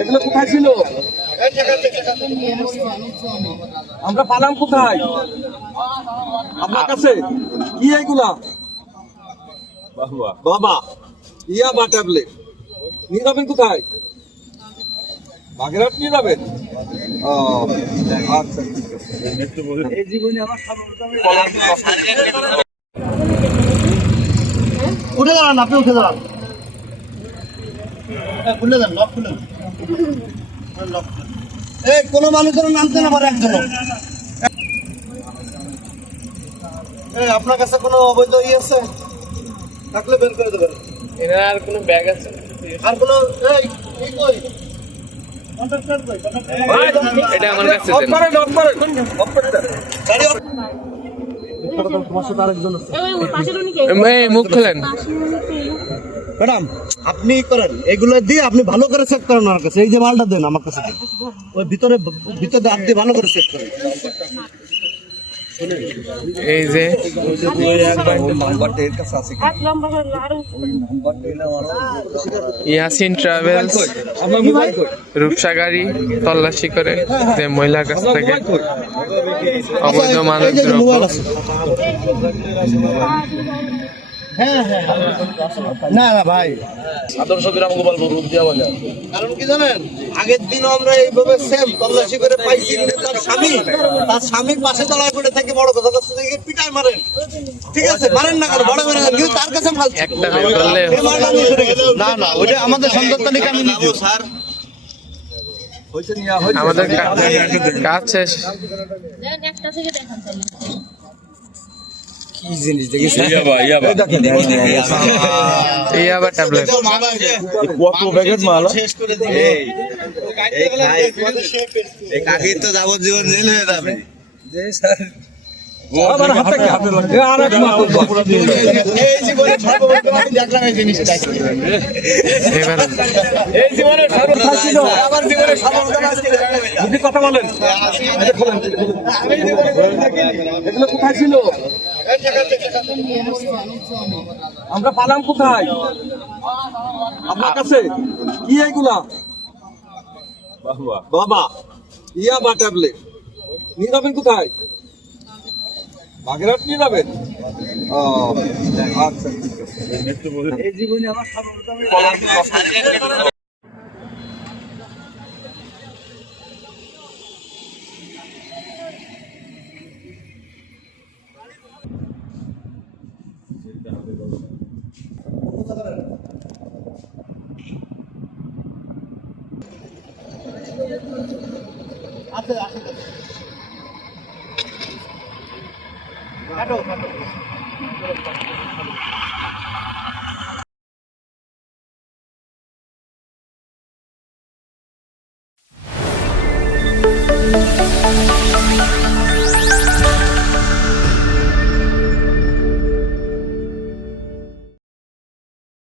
এগুলো কোথায় ছিল? আমরা পালাম কোথায়? আপনার কাছে কি এগুলা? বাবা ইয়াবা ট্যাবলেট নিয়ে যাবেন কোথায়? বাগেরহাট নিয়ে যাবেন? ও আচ্ছা ঠিক আছে। এই জীবনে আমার উঠে দাঁড়ান, আপনি উঠে দাঁড়ান, খুলে দেন, লক খুলে দেন। এই কোনো মানুষের নামতে না পারে একজন। আপনার কাছে কোনো অবৈধ ইয়ে আছে থাকলে বের করে দেবেন। এনার আর কোনো ব্যাগ আছে? আর কোনো এটা আমার কাছে দেন। মুখ খোলেন ম্যাডাম, আপনি করেন এগুলো দিয়ে, আপনি ভালো করে চেক করেন আমার কাছে। এই যে মালটা দেন আমার কাছে, ওই ভিতরে হাত দিয়ে ভালো করে চেক করেন। এই যে ইয়াসিন ট্রাভেলস রূপসা গাড়ি তল্লাশি করে যে মহিলার কাছ থেকে অবৈধ মাদক দ্রব্য। হ্যাঁ হ্যাঁ, না না ভাই, আদর্শ গ্রাম গোপালপুর রূপ দেওয়া বাজার। কারণ কি জানেন, আগের দিনও আমরা এইভাবে সেম তল্লাশি করে পাইছি, কিন্তু তার স্বামীর পাশে তলায় পড়ে থেকে বড় কথা করতে থেকে পিটাই মারেন। ঠিক আছে, মারেন না, বড় মেরে কিন্তু তার কাছে মাল একটা বের করলে না না, ওইটা আমাদের সন্তানকে আমি নিব স্যার। আমাদের কাজ শেষ। কি জিনিস দেখিস? এই আবার ট্যাবলেট কত প্যাকেট মাল শেষ করে দিবে। এই কাকি তো যাবজ্জীবন জেল হয়ে যাবে। যে স্যার আমার হাতে কি হাতে লাগে আর এক মাল এই জীবনে সর্বপ্রথম আমি দেখলাম এই জিনিসটা। এবার এই জীবনে সর্বপ্রথম ছিল, আমার জীবনে সর্বপ্রথম আজকে দেখলাম। আপনি কথা বলেন। এগুলো কোথায় ছিল? আমরা পালাম কোথায়? আপনার কাছে কি এগুলা? বাবা ইয়াবা ট্যাবলেট নিয়ে যাবেন কোথায়? বাগেরহাট নিয়ে যাবেন? ও আচ্ছা ঠিক আছে। এই জীবনে আমার আচ্ছা,